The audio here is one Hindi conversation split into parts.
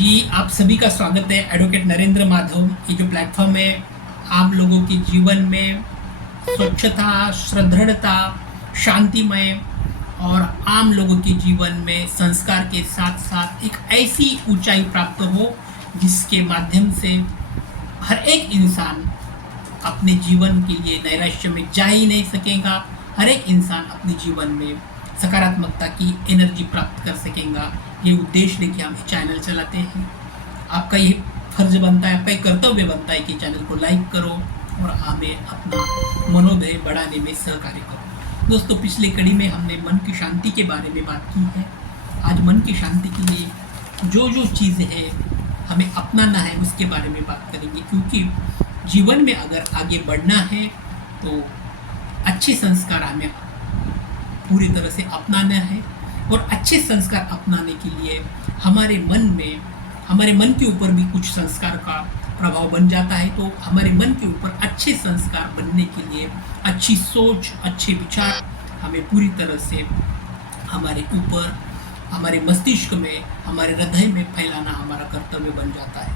जी, आप सभी का स्वागत है एडवोकेट नरेंद्र माधव। ये जो प्लेटफ़ॉर्म है, आप लोगों के जीवन में स्वच्छता, सुदृढ़ता, शांतिमय और आम लोगों के जीवन में संस्कार के साथ-साथ एक ऐसी ऊँचाई प्राप्त हो, जिसके माध्यम से हर एक इंसान अपने जीवन के लिए नैराश्य में जा ही नहीं सकेगा। हर एक इंसान अपने जीवन में सकारात्मकता की एनर्जी प्राप्त कर सकेगा। ये उद्देश्य लेके हम चैनल चलाते हैं। आपका ये फर्ज बनता है, आपका ये कर्तव्य बनता है कि चैनल को लाइक करो और हमें अपना मनोधैर्य बढ़ाने में सहकार्य करो। दोस्तों, पिछले कड़ी में हमने मन की शांति के बारे में बात की है। आज मन की शांति के लिए जो जो चीज़ें हैं हमें अपनाना है, उसके बारे में बात करेंगे। क्योंकि जीवन में अगर आगे बढ़ना है तो अच्छे संस्कार हमें पूरी तरह से अपनाना है। और अच्छे संस्कार अपनाने के लिए हमारे मन के ऊपर भी कुछ संस्कार का प्रभाव बन जाता है। तो हमारे मन के ऊपर अच्छे संस्कार बनने के लिए अच्छी सोच, अच्छे विचार हमें पूरी तरह से हमारे ऊपर, हमारे मस्तिष्क में, हमारे हृदय में फैलाना हमारा कर्तव्य बन जाता है।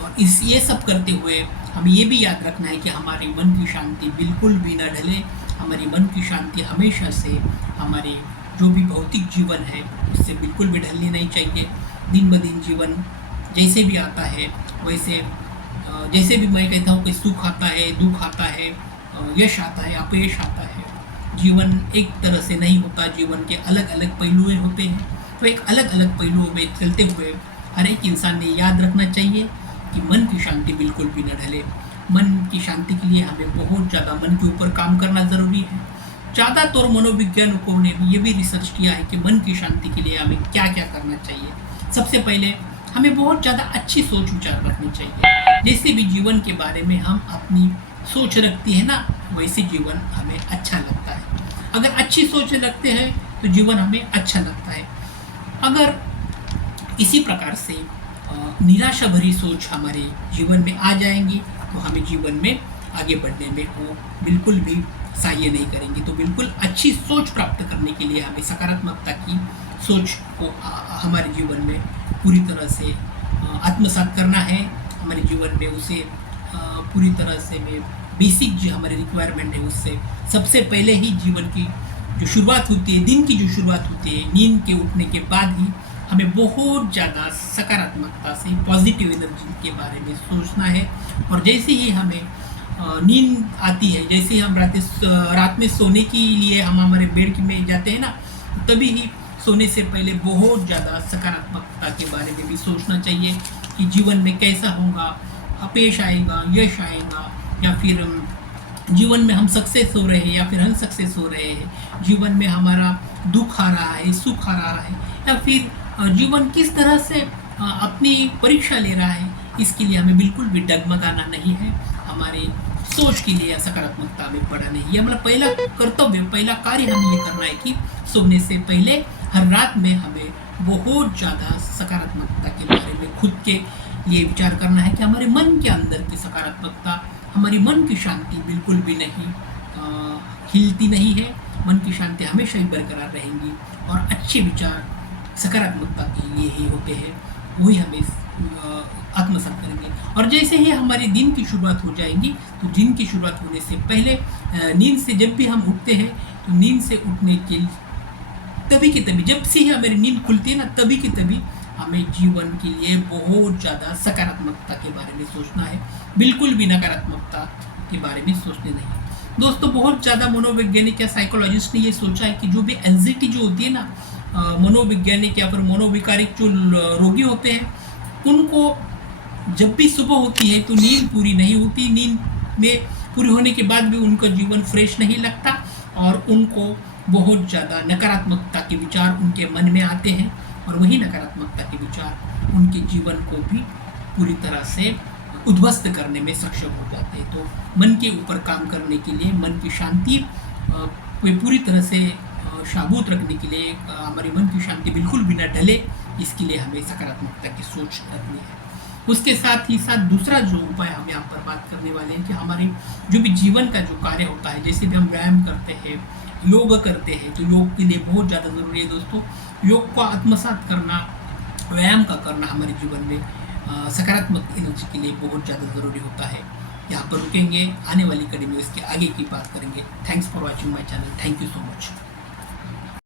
और ये सब करते हुए हमें ये भी याद रखना है कि हमारे मन की शांति बिल्कुल भी न ढले। हमारी मन की शांति हमेशा से हमारे जो भी भौतिक जीवन है उससे बिल्कुल भी ढलनी नहीं चाहिए। दिन ब दिन जीवन जैसे भी आता है वैसे जैसे भी मैं कहता हूँ कि सुख आता है, दुख आता है, यश आता है, अपयश आता है। जीवन एक तरह से नहीं होता, जीवन के अलग अलग पहलू होते हैं। तो एक अलग अलग पहलुओं में चलते हुए हर एक इंसान ने याद रखना चाहिए कि मन की शांति बिल्कुल भी न ढले। मन की शांति के लिए हमें बहुत ज़्यादा मन के ऊपर काम करना ज़रूरी है। ज़्यादातर मनोविज्ञानकों ने भी ये भी रिसर्च किया है कि मन की शांति के लिए हमें क्या क्या करना चाहिए। सबसे पहले हमें बहुत ज़्यादा अच्छी सोच विचार रखनी चाहिए। जैसे भी जीवन के बारे में हम अपनी सोच रखती है ना, वैसे जीवन हमें अच्छा लगता है। अगर अच्छी सोच रखते हैं तो जीवन हमें अच्छा लगता है। अगर इसी प्रकार से निराशा भरी सोच हमारे जीवन में आ जाएंगी तो हमें जीवन में आगे बढ़ने में वो बिल्कुल भी सहाय नहीं करेंगे। तो बिल्कुल अच्छी सोच प्राप्त करने के लिए हमें सकारात्मकता की सोच को हमारे जीवन में पूरी तरह से आत्मसात करना है। हमारे जीवन में उसे पूरी तरह से में बेसिक जो हमारी रिक्वायरमेंट है उससे सबसे पहले ही जीवन की जो शुरुआत होती है, दिन की जो शुरुआत होती है, नींद के उठने के बाद ही हमें बहुत ज़्यादा सकारात्मकता से पॉजिटिव एनर्जी के बारे में सोचना है। और जैसे ही हमें नींद आती है, जैसे ही हम रात में सोने के लिए हम हमारे बेड में जाते हैं ना, तभी ही सोने से पहले बहुत ज़्यादा सकारात्मकता के बारे में भी सोचना चाहिए कि जीवन में कैसा होगा, अपयश आएगा, यश आएगा, या फिर जीवन में हम सक्सेस हो रहे हैं या फिर अनसक्सेस हो रहे हैं, जीवन में हमारा दुख आ रहा है, सुख आ रहा है, या फिर जीवन किस तरह से अपनी परीक्षा ले रहा है। इसके लिए हमें बिल्कुल भी डगमगाना नहीं है। हमारे सोच के लिए सकारात्मकता में पड़ा नहीं है। हमारा पहला कर्तव्य, पहला कार्य हमें ये करना है कि सोने से पहले हर रात में हमें बहुत ज़्यादा सकारात्मकता के बारे में खुद के लिए विचार करना है कि हमारे मन के अंदर की सकारात्मकता, हमारी मन की शांति बिल्कुल भी नहीं हिलती नहीं है। मन की शांति हमेशा ही बरकरार रहेंगी और अच्छे विचार सकारात्मकता के लिए ही होते हैं, वही हमें आत्मसात करेंगे। और जैसे ही हमारे दिन की शुरुआत हो जाएगी तो दिन की शुरुआत होने से पहले नींद से जब भी हम उठते हैं तो नींद से उठने के तभी की तभी, जब से ही हमारी नींद खुलती है ना, तभी की तभी हमें जीवन के लिए बहुत ज़्यादा सकारात्मकता के बारे में सोचना है, बिल्कुल भी नकारात्मकता के बारे में सोचने नहीं। दोस्तों, बहुत ज़्यादा मनोवैज्ञानिक या साइकोलॉजिस्ट ने ये सोचा है कि जो भी एंजाइटी जो होती है ना, मनोवैज्ञानिक या फिर मनोविकारिक जो रोगी होते हैं, उनको जब भी सुबह होती है तो नींद पूरी नहीं होती। नींद में पूरी होने के बाद भी उनका जीवन फ्रेश नहीं लगता और उनको बहुत ज़्यादा नकारात्मकता के विचार उनके मन में आते हैं और वही नकारात्मकता के विचार उनके जीवन को भी पूरी तरह से उद्ध्वस्त करने में सक्षम हो जाते हैं। तो मन के ऊपर काम करने के लिए, मन की शांति को पूरी तरह से शाबूत रखने के लिए, हमारी मन की शांति बिल्कुल भी न ढले, इसके लिए हमें सकारात्मकता की सोच रखनी है। उसके साथ ही साथ दूसरा जो उपाय हम यहाँ पर बात करने वाले हैं कि हमारे जो भी जीवन का जो कार्य होता है, जैसे भी हम व्यायाम करते हैं, योग करते हैं, तो योग के लिए बहुत ज़्यादा ज़रूरी है दोस्तों योग को आत्मसात करना, व्यायाम का करना हमारे जीवन में सकारात्मक एनर्जी के लिए बहुत ज़्यादा ज़रूरी होता है। यहाँ पर रुकेंगे, आने वाली कड़ी में इसके आगे की बात करेंगे। Thanks for watching my channel. Thank you so much.